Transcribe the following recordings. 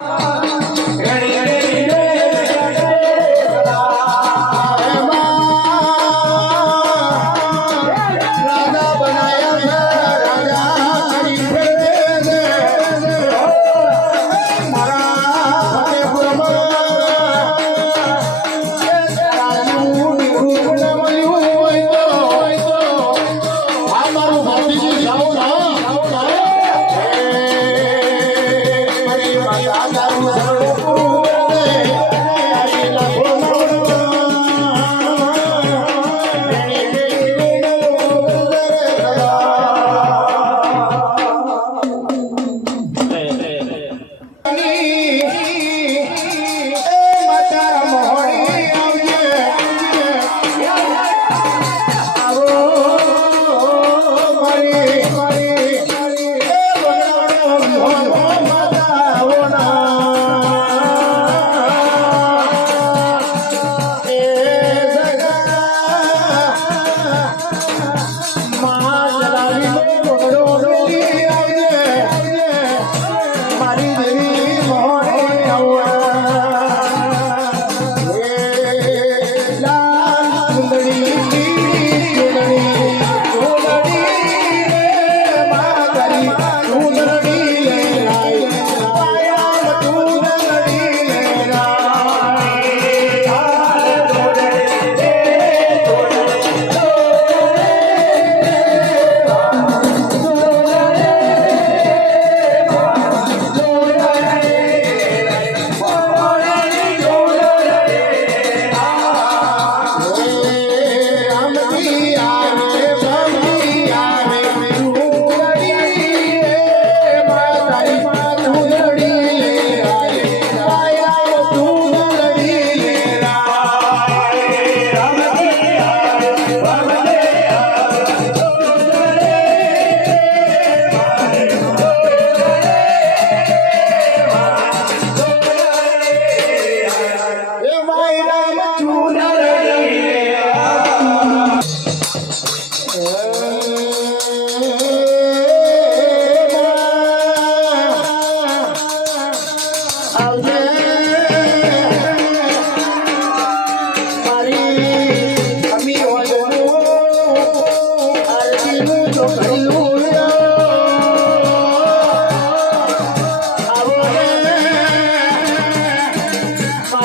Oh. I got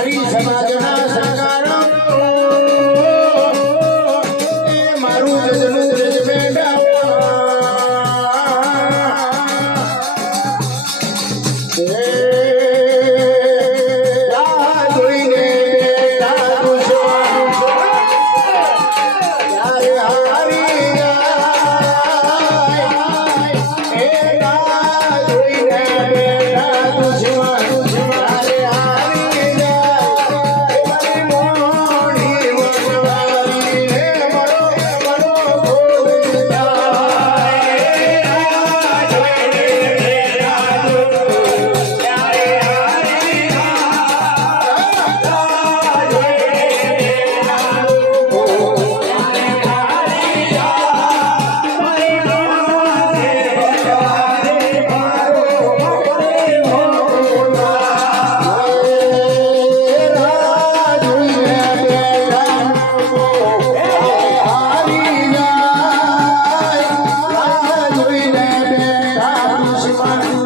Marisa, para que তুই রে বেটা দুশ্মন